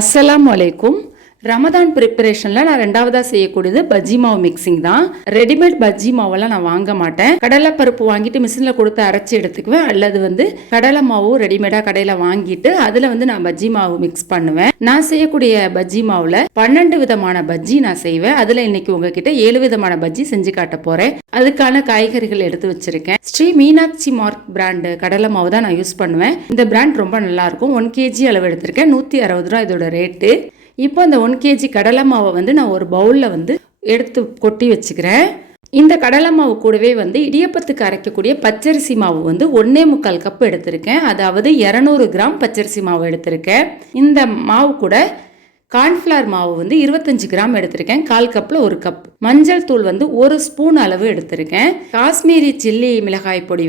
அஸ்ஸலாமு அலைக்கும். ரமதான் ப்ரிப்பரேஷனில் நான் ரெண்டாவதாக செய்யக்கூடியது பஜ்ஜி மாவு மிக்சிங் தான். ரெடிமேட் பஜ்ஜி மாவெல்லாம் நான் வாங்க மாட்டேன். கடலை பருப்பு வாங்கிட்டு மிஷினில் கொடுத்து அரைச்சி எடுத்துக்குவேன். அல்லது கடலை மாவு ரெடிமேடாக கடையில் வாங்கிட்டு அதில் நான் பஜ்ஜி மாவு மிக்ஸ் பண்ணுவேன். நான் செய்யக்கூடிய பஜ்ஜி மாவில் 12 விதமான பஜ்ஜி நான் செய்வேன். அதில் இன்னைக்கு உங்ககிட்ட 7 விதமான பஜ்ஜி செஞ்சு காட்ட போகிறேன். அதுக்கான காய்கறிகள் எடுத்து வச்சிருக்கேன். ஸ்ரீ மீனாட்சி மார்க் பிராண்டு கடலை மாவு தான் நான் யூஸ் பண்ணுவேன். இந்த பிராண்ட் ரொம்ப நல்லா இருக்கும். 1 kg அளவு எடுத்திருக்கேன். 160 ரூபா இதோட ரேட்டு. இப்போ இந்த 1 kg கடலை மாவை நான் ஒரு பவுலில் எடுத்து கொட்டி வச்சுக்கிறேன். இந்த கடலை மாவு கூடவே இடியப்பத்துக்கு அரைக்கக்கூடிய பச்சரிசி மாவு 1.25 கப் எடுத்திருக்கேன். அதாவது 200 கிராம் பச்சரிசி மாவு எடுத்திருக்கேன். இந்த மாவு கூட கார்ன்ஃப்ளவர் மாவு 25 கிராம் எடுத்திருக்கேன். 1/4 கப்பில் 1 கப். மஞ்சள் தூள் 1 ஸ்பூன் அளவு எடுத்திருக்கேன். காஷ்மீரி சில்லி மிளகாய் பொடி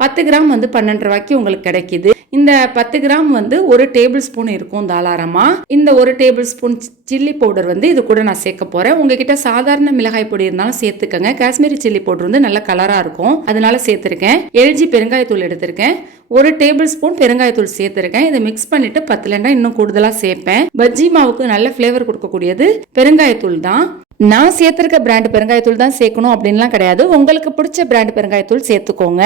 10 கிராம் 12 ரூபாய்க்கு உங்களுக்கு கிடைக்குது. இந்த 10 கிராம் 1 டேபிள் ஸ்பூன் இருக்கும் தாராளமா. இந்த 1 டேபிள் ஸ்பூன் சில்லி பவுடர் இது கூட நான் சேர்க்க போறேன். உங்ககிட்ட சாதாரண மிளகாய் பொடி இருந்தாலும் சேர்த்துக்கங்க. காஷ்மீரி சில்லி பவுடர் நல்ல கலரா இருக்கும், அதனால சேர்த்திருக்கேன். LG பெருங்காயத்தூள் எடுத்திருக்கேன். 1 டேபிள் ஸ்பூன் பெருங்காயத்தூள் சேர்த்திருக்கேன். இதை மிக்ஸ் பண்ணிட்டு பத்தலண்டா இன்னும் கூடுதலா சேர்ப்பேன். பஜ்ஜி மாவுக்கு நல்ல ஃபிளேவர் கொடுக்கக்கூடியது பெருங்காயத்தூள் தான். நான் சேர்த்திருக்க பிராண்ட் பெருங்காயத்தூள் தான் சேர்க்கணும் அப்படின்லாம் கிடையாது. உங்களுக்கு பிடிச்ச பிராண்ட் பெருங்காயத்தூள் சேர்த்துக்கோங்க.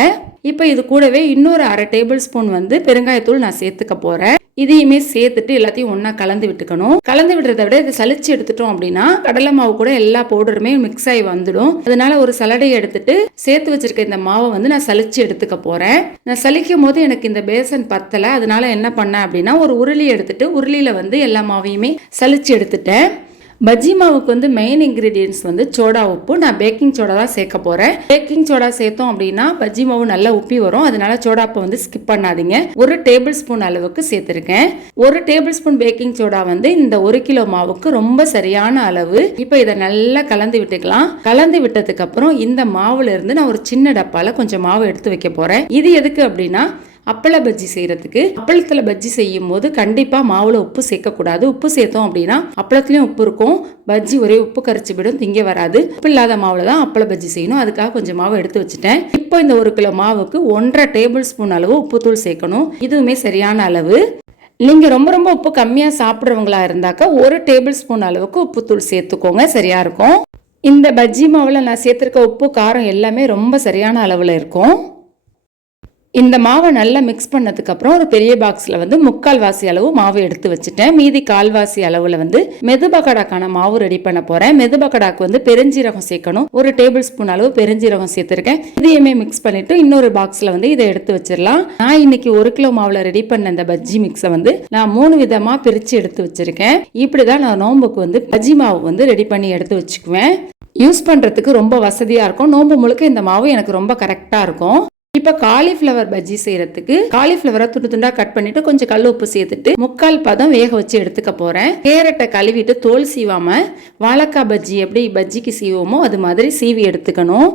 இப்போ இது கூடவே இன்னொரு 1/2 டேபிள் ஸ்பூன் பெருங்காயத்தூள் நான் சேர்த்துக்க போறேன். இதையுமே சேர்த்துட்டு எல்லாத்தையும் ஒன்னா கலந்து விட்டுக்கணும். கலந்து விடுறத விட இதை சலிச்சு எடுத்துட்டோம் அப்படின்னா கடலை மாவு கூட எல்லா பவுடருமே மிக்ஸ் ஆகி வந்துடும். அதனால ஒரு சலடை எடுத்துட்டு சேர்த்து வச்சிருக்க இந்த மாவை நான் சலிச்சு எடுத்துக்க போறேன். நான் சலிக்கும் போது எனக்கு இந்த பேசன் பத்தல. அதனால என்ன பண்ணேன் அப்படின்னா ஒரு உருளி எடுத்துட்டு உருளியில எல்லா மாவையுமே சலிச்சு எடுத்துட்டேன். பஜ்ஜி மாவுக்கு மெயின் இன்கிரீடியன்ஸ் சோடா உப்பு. நான் பேக்கிங் சோடா தான் சேர்க்க போறேன். பேக்கிங் சோடா சேர்த்தோம் அப்படின்னா பஜ்ஜி மாவு நல்லா உப்பி வரும். அதனால சோடா உப்பை ஸ்கிப் பண்ணாதீங்க. 1 டேபிள் ஸ்பூன் அளவுக்கு சேர்த்திருக்கேன். 1 டேபிள் ஸ்பூன் பேக்கிங் சோடா இந்த 1 கிலோ மாவுக்கு ரொம்ப சரியான அளவு. இப்போ இதை நல்லா கலந்து விட்டுக்கலாம். கலந்து விட்டதுக்கு அப்புறம் இந்த மாவுல இருந்து நான் ஒரு சின்ன டப்பால கொஞ்சம் மாவு எடுத்து வைக்க போறேன். இது எதுக்கு அப்படின்னா அப்பள பஜ்ஜி செய்யறதுக்கு. அப்பளத்துல பஜ்ஜி செய்யும் போது கண்டிப்பா மாவுல உப்பு சேர்க்கக்கூடாது. உப்பு சேர்த்தோம் அப்படின்னா அப்பளத்துலயும் உப்பு இருக்கும், பஜ்ஜி ஒரே உப்பு கரைச்சி விடும், திங்க வராது. உப்பு இல்லாத மாவுல தான் அப்பள பஜ்ஜி செய்யணும். அதுக்காக கொஞ்சம் மாவு எடுத்து வச்சுட்டேன். இப்போ இந்த 1 கிலோ மாவுக்கு 1.5 டேபிள் ஸ்பூன் அளவு உப்புத்தூள் சேர்க்கணும். இதுவுமே சரியான அளவு. நீங்க ரொம்ப ரொம்ப உப்பு கம்மியா சாப்பிட்றவங்களா இருந்தாக்க 1 டேபிள் ஸ்பூன் அளவுக்கு உப்புத்தூள் சேர்த்துக்கோங்க, சரியா இருக்கும். இந்த பஜ்ஜி மாவுல நான் சேர்த்திருக்க உப்பு காரம் எல்லாமே ரொம்ப சரியான அளவுல இருக்கும். இந்த மாவை நல்லா மிக்ஸ் பண்ணதுக்கு அப்புறம் ஒரு பெரிய பாக்ஸ்ல 3/4 வாசி அளவு மாவு எடுத்து வச்சுட்டேன். மீதி 1/4 வாசி அளவுல மெதுபக்கடாக்கான மாவு ரெடி பண்ண போறேன். மெதுபக்கடாக்கு பெருஞ்சீரகம் சேர்க்கணும். 1 டேபிள் ஸ்பூன் அளவு பெருஞ்சீரகம் சேர்த்திருக்கேன். இதையுமே மிக்ஸ் பண்ணிட்டு இன்னொரு பாக்ஸ்ல இதை எடுத்து வச்சிடலாம். நான் இன்னைக்கு 1 கிலோ மாவுல ரெடி பண்ண இந்த பஜ்ஜி மிக்ஸை நான் 3 விதமா பிரிச்சு எடுத்து வச்சிருக்கேன். இப்படிதான் நான் நோம்புக்கு பஜ்ஜி மாவு ரெடி பண்ணி எடுத்து வச்சுக்குவேன். யூஸ் பண்றதுக்கு ரொம்ப வசதியா இருக்கும். நோம்பு முழுக்க இந்த மாவு எனக்கு ரொம்ப கரெக்டா இருக்கும். இப்ப காலிஃபிளவர் பஜ்ஜி செய்யறதுக்கு காலிஃபிளவரை துண்டு துண்டா கட் பண்ணிட்டு கொஞ்சம் கல் உப்பு சேர்த்துட்டு 3/4 பதம் வேக வச்சு எடுத்துக்க போறேன். கேரட்டை கழுவிட்டு தோல் சீவாம வாழைக்காய் பஜ்ஜி எப்படி பஜ்ஜிக்கு சீவோமோ அது மாதிரி சீவி எடுத்துக்கணும்.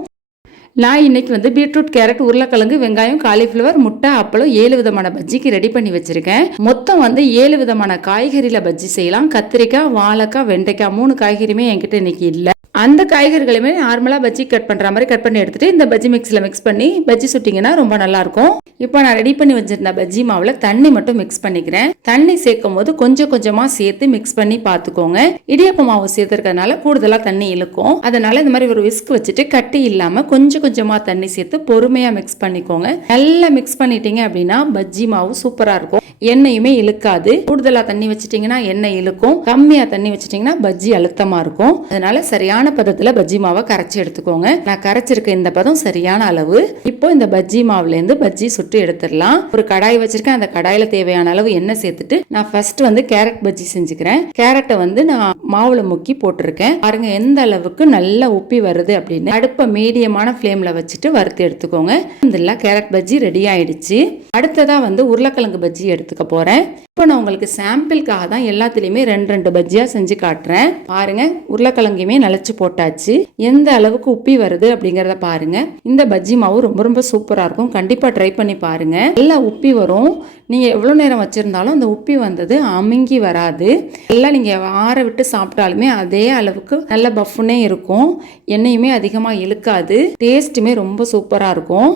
நான் இன்னைக்கு பீட்ரூட், கேரட், உருளைக்கிழங்கு, வெங்காயம், காலிஃபிளவர், முட்டை, அப்பளம் 7 விதமான பஜ்ஜிக்கு ரெடி பண்ணி வச்சிருக்கேன். மொத்தம் 7 விதமான காய்கறியில பஜ்ஜி செய்யலாம். கத்திரிக்காய், வாழைக்காய், வெண்டைக்காய் 3 காய்கறியுமே என்கிட்ட இன்னைக்கு இல்லை. அந்த காய்கறிகளுமே நார்மலா பஜ்ஜி கட் பண்ற மாதிரி கட் பண்ணி எடுத்துட்டு இந்த பஜ்ஜி மிக்ஸ்ல மிக்ஸ் பண்ணி பஜ்ஜி சுட்டிங்கன்னா ரொம்ப நல்லா இருக்கும். இப்போ நான் ரெடி பண்ணி வச்சிருந்த பஜ்ஜி மாவுல தண்ணி மட்டும் மிக்ஸ் பண்ணிக்கிறேன். தண்ணி சேர்க்கும் போது கொஞ்சம் கொஞ்சமா சேர்த்து மிக்ஸ் பண்ணி பாத்துக்கோங்க. இடியப்ப மாவு சேர்த்துக்கிறதுனால கூடுதலா தண்ணி இழுக்கும். அதனால இந்த மாதிரி ஒரு விஸ்க் வச்சுட்டு கட்டி இல்லாம கொஞ்சம் கொஞ்சமா தண்ணி சேர்த்து பொறுமையா மிக்ஸ் பண்ணிக்கோங்க. நல்லா மிக்ஸ் பண்ணிட்டீங்க அப்படின்னா பஜ்ஜி மாவு சூப்பரா இருக்கும். எண்ணெயுமே இழுக்காது. கூடுதலா தண்ணி வச்சிட்டீங்கன்னா எண்ணெய் இழுக்கும். கம்மியா தண்ணி வச்சிட்டீங்கன்னா பஜ்ஜி அழுத்தமா இருக்கும். அதனால சரியான பதத்துல பஜ்ஜி மாவை கரைச்சி எடுத்துக்கோங்க. நான் கரைச்சிருக்க இந்த பதம் சரியான அளவு. இப்போ இந்த பஜ்ஜி மாவுல இருந்து பஜ்ஜி சுட்டு எடுத்துடலாம். ஒரு கடாய் வச்சிருக்கேன். அந்த கடாயில தேவையான அளவு எண்ணெய் சேர்த்துட்டு நான் ஃபர்ஸ்ட் கேரட் பஜ்ஜி செஞ்சுக்கிறேன். கேரட்டை நான் மாவுல முக்கி போட்டிருக்கேன். பாருங்க எந்த அளவுக்கு நல்லா உப்பி வருது அப்படின்னு. அடுப்பை மீடியமான ஃப்ளேம்ல வச்சுட்டு வறுத்து எடுத்துக்கோங்க. இதெல்லாம் கேரட் பஜ்ஜி ரெடி ஆயிடுச்சு. அடுத்ததா உருளைக்கிழங்கு பஜ்ஜி எடுத்துக்க போறேன். இப்போ நான் உங்களுக்கு சாம்பிளுக்காக தான் எல்லாத்துலயுமே 2 பஜ்ஜியா செஞ்சு காட்டுறேன். பாருங்க உருளைக்கிழங்குமே நிலச்சு போட்டாச்சு. எந்த அளவுக்கு உப்பி வருது அப்படிங்கறத பாருங்க. இந்த பஜ்ஜி மாவு ரொம்ப ரொம்ப சூப்பரா இருக்கும். கண்டிப்பா ட்ரை பண்ணி பாருங்க. நல்லா உப்பி வரும். நீங்க எவ்வளவு நேரம் வச்சிருந்தாலும் அந்த உப்பி வந்தது அமுங்கி வராது. எல்லாம் நீங்க ஆற விட்டு சாப்பிட்டாலுமே அதே அளவுக்கு நல்ல பஃப்னே இருக்கும். எண்ணெயுமே அதிகமா இழுக்காது. டேஸ்ட்டுமே ரொம்ப சூப்பரா இருக்கும்.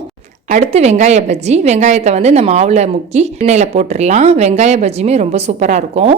அடுத்து வெங்காய பஜ்ஜி. வெங்காயத்தை இந்த மாவுல முக்கி எண்ணெயில போட்டுடலாம். வெங்காய பஜ்ஜியுமே ரொம்ப சூப்பரா இருக்கும்.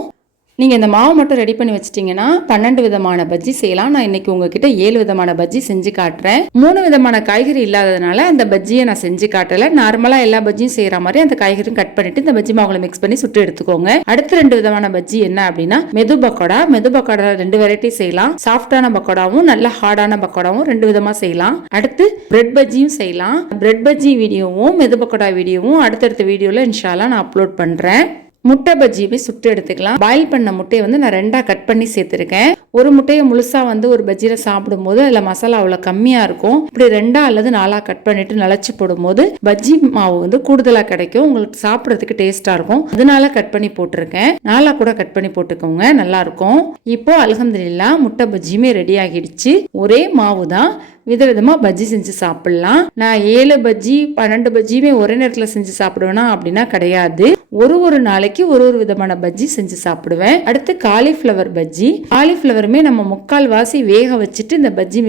நீங்கள் இந்த மாவு மட்டும் ரெடி பண்ணி வச்சிட்டிங்கன்னா 12 விதமான பஜ்ஜி செய்யலாம். நான் இன்னைக்கு உங்ககிட்ட 7 விதமான பஜ்ஜி செஞ்சு காட்டுறேன். 3 விதமான காய்கறி இல்லாததுனால அந்த பஜ்ஜியை நான் செஞ்சு காட்டலை. நார்மலாக எல்லா பஜ்ஜியும் செய்கிற மாதிரி அந்த காய்கறியும் கட் பண்ணிட்டு இந்த பஜ்ஜி மாவுல மிக்ஸ் பண்ணி சுட்டு எடுத்துக்கோங்க. அடுத்த 2 விதமான பஜ்ஜி என்ன அப்படின்னா மெது பக்கோடா. மெது பக்கோடா 2 வெரைட்டி செய்யலாம். சாஃப்டான பக்கோடாவும் நல்ல ஹார்டான பக்கோடாவும் 2 விதமா செய்யலாம். அடுத்து பிரெட் பஜ்ஜியும் செய்யலாம். பிரெட் பஜ்ஜி வீடியோவும் மெது பக்கோடா வீடியோவும் அடுத்தடுத்த வீடியோல இன்ஷா அல்லாஹ் நான் அப்லோட் பண்றேன். முட்டை பஜ்ஜியுமே சுட்டு எடுத்துக்கலாம். பாயில் பண்ண முட்டையை வந்து நான் 2ஆ கட் பண்ணி சேர்த்துருக்கேன். ஒரு முட்டையை முழுசா வந்து ஒரு பஜ்ஜியில சாப்பிடும் போது அதில் மசாலா அவ்வளோ கம்மியா இருக்கும். இப்படி 2ஆ அல்லது 4ஆ கட் பண்ணிட்டு நலச்சி போடும் போது பஜ்ஜி மாவு வந்து கூடுதலா கிடைக்கும். உங்களுக்கு சாப்பிட்றதுக்கு டேஸ்டா இருக்கும். அதனால கட் பண்ணி போட்டிருக்கேன். 4ஆ கூட கட் பண்ணி போட்டுக்கோங்க, நல்லா இருக்கும். இப்போ அல்ஹம்துலில்லாஹ் முட்டை பஜ்ஜியுமே ரெடி ஆகிடுச்சு. ஒரே மாவு தான், விதவிதமா பஜ்ஜி செஞ்சு சாப்பிடலாம். நான் 7 பஜ்ஜி 12 பஜ்ஜியுமே ஒரே நேரத்தில் செஞ்சு சாப்பிடுவேனா அப்படின்னா கிடையாது. ஒரு நாளைக்கு ஒரு விதமான பஜ்ஜி செஞ்சு சாப்பிடுவேன். அடுத்து காலிஃப்ளவர் பஜ்ஜி. காலிஃப்ளவருமே நம்ம 3/4 வாசி வேக வச்சுட்டு இந்த பஜ்ஜி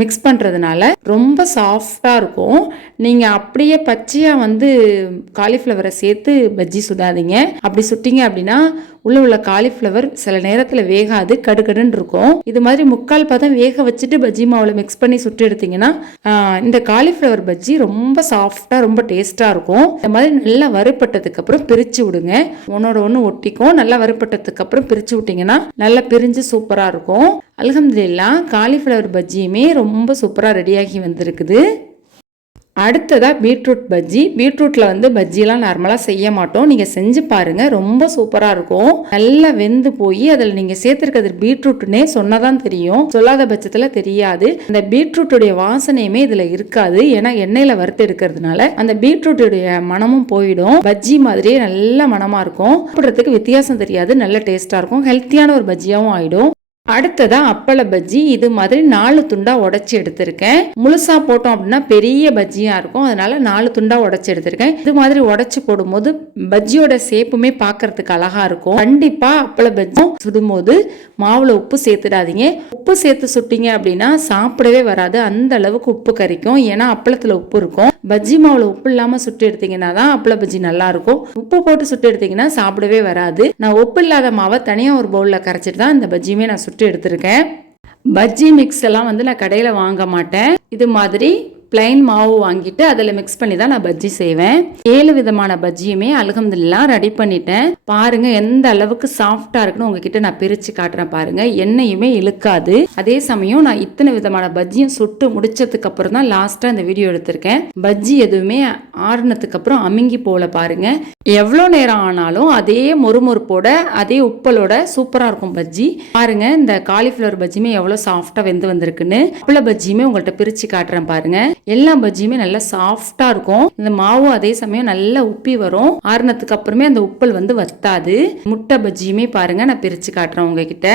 மிக்ஸ் பண்றதுனால ரொம்ப சாஃப்டா இருக்கும். நீங்க அப்படியே பச்சையா வந்து காலிஃப்ளவரை சேர்த்து பஜ்ஜி சுடாதீங்க. அப்படி சுட்டிங்க அப்படின்னா உள்ள காலிஃப்ளவர் சில நேரத்தில் வேகாது, கடுகடுன்னு இருக்கும். இது மாதிரி 3/4 பதம் வேக வச்சுட்டு பஜ்ஜி மாவுல மிக்ஸ் பண்ணி சுட்டு எடுத்தீங்கன்னா இந்த காலிஃப்ளவர் பஜ்ஜி ரொம்ப சாஃப்டா ரொம்ப டேஸ்டா இருக்கும். இந்த மாதிரி நல்லா வறுப்பட்டதுக்கு அப்புறம் பிரிச்சு விடுங்க. ஒன்னோட ஒன்று ஒட்டிக்கும். நல்லா வறுப்பட்டதுக்கு அப்புறம் பிரிச்சு விட்டீங்கன்னா நல்லா பிரிஞ்சு சூப்பரா இருக்கும். அல்ஹம்துலில்லாஹ் காலிஃப்ளவர் பஜ்ஜியுமே ரொம்ப சூப்பரா ரெடியாகி வந்திருக்குது. அடுத்ததா பீட்ரூட் பஜ்ஜி. பீட்ரூட்ல வந்து பஜ்ஜிலாம் நார்மலா செய்ய மாட்டோம். நீங்க செஞ்சு பாருங்க, ரொம்ப சூப்பரா இருக்கும். நல்லா வெந்து போய் அதில் நீங்க சேர்த்திருக்கிறது பீட்ரூட்னே சொன்னதான் தெரியும், சொல்லாத பட்சத்துல தெரியாது. அந்த பீட்ரூட்டுடைய வாசனையுமே இதுல இருக்காது. ஏன்னா எண்ணெயில வறுத்து எடுக்கிறதுனால அந்த பீட்ரூட்டுடைய மனமும் போயிடும். பஜ்ஜி மாதிரியே நல்ல மனமா இருக்கும். சாப்பிட்றதுக்கு வித்தியாசம் தெரியாது, நல்ல டேஸ்டா இருக்கும். ஹெல்த்தியான ஒரு பஜ்ஜியாவும் ஆயிடும். அடுத்ததா அப்பள பஜ்ஜி. இது மாதிரி 4 துண்டா உடைச்சி எடுத்திருக்கேன். முழுசா போட்டோம் அப்படின்னா பெரிய பஜ்ஜியா இருக்கும். அதனால 4 துண்டா உடைச்சி எடுத்திருக்கேன். இது மாதிரி உடைச்சு போடும்போது பஜ்ஜியோட சேப்புமே பார்க்கறதுக்கு அழகா இருக்கும். கண்டிப்பா அப்பள பஜ்ஜி சுடும்போது மாவுல உப்பு சேர்த்துடாதீங்க. உப்பு சேர்த்து சுட்டிங்க அப்படின்னா சாப்பிடவே வராது. அந்த அளவுக்கு உப்பு கரிக்கும். ஏன்னா அப்பளத்துல உப்பு இருக்கும். பஜ்ஜி மாவுல உப்பு இல்லாம சுட்டு எடுத்தீங்கன்னா தான் அப்பள பஜ்ஜி நல்லா இருக்கும். உப்பு போட்டு சுட்டு எடுத்தீங்கன்னா சாப்பிடவே வராது. நான் உப்பு இல்லாத மாவை தனியா ஒரு பவுல்ல கரைச்சிட்டு தான் இந்த பஜ்ஜியுமே நான் சுட்டு எடுத்திருக்கேன். பஜ்ஜி மிக்ஸ் எல்லாம் வந்து நான் கடையில் வாங்க மாட்டேன். இது மாதிரி பிளைன் மாவு வாங்கிட்டு அதில் மிக்ஸ் பண்ணி தான் நான் பஜ்ஜி செய்வேன். 7 விதமான பஜ்ஜியுமே அல்ஹம்துலில்லாஹ் ரெடி பண்ணிட்டேன். பாருங்க எந்த அளவுக்கு சாஃப்டா இருக்குன்னு உங்ககிட்ட நான் பிரிச்சு காட்டுறேன் பாருங்க. எண்ணெயுமே இழுக்காது. அதே சமயம் நான் இத்தனை விதமான பஜ்ஜியும் சுட்டு முடிச்சதுக்கு அப்புறம் தான் லாஸ்டா இந்த வீடியோ எடுத்திருக்கேன். பஜ்ஜி எதுவுமே ஆறுனதுக்கு அப்புறம் அமுங்கி போல பாருங்க. எவ்வளோ நேரம் ஆனாலும் அதே மொறுமொறுப்போட அதே உப்பலோட சூப்பரா இருக்கும் பஜ்ஜி. பாருங்க இந்த காலிஃப்ளவர் பஜ்ஜியுமே எவ்வளோ சாஃப்டா வெந்து வந்திருக்குன்னு. அப்பள பஜ்ஜியுமே உங்கள்கிட்ட பிரிச்சு காட்டுறேன் பாருங்க. எல்லா பஜ்ஜியுமே நல்லா சாஃப்டா இருக்கும். இந்த மாவும் அதே சமயம் நல்லா உப்பி வரும். ஆறுனதுக்கு அப்புறமே அந்த உப்பல் வந்து வத்தாது. முட்டை பஜ்ஜியுமே பாருங்க நான் பிரிச்சு காட்டுறேன் உங்ககிட்ட.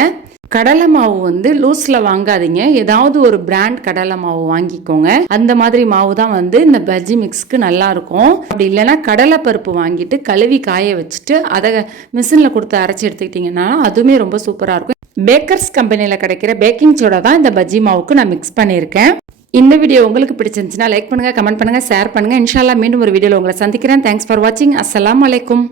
கடலை மாவு வந்து லூஸ்ல வாங்காதீங்க. ஏதாவது ஒரு பிராண்ட் கடலை மாவு வாங்கிக்கோங்க. அந்த மாதிரி மாவு தான் வந்து இந்த பஜ்ஜி மிக்ஸ்க்கு நல்லா இருக்கும். அப்படி இல்லைன்னா கடலை பருப்பு வாங்கிட்டு கழுவி காய வச்சுட்டு அதை மிஷின்ல கொடுத்து அரைச்சி எடுத்துக்கிட்டீங்கன்னா அதுவுமே ரொம்ப சூப்பரா இருக்கும். பேக்கர்ஸ் கம்பெனியில் கிடைக்கிற பேக்கிங் சோடா தான் இந்த பஜ்ஜி மாவுக்கு நான் மிக்ஸ் பண்ணியிருக்கேன். இந்த வீடியோ உங்களுக்கு பிடிச்சிருந்துச்சுன்னா லைக் பண்ணுங்க, கமெண்ட் பண்ணுங்க, ஷேர் பண்ணுங்க. இன்ஷா அல்லாஹ் மீண்டும் ஒரு வீடியோல உங்களை சந்திக்கிறேன். தேங்க்ஸ் ஃபார் வாட்சிங். அஸ்ஸலாமு அலைக்கும்.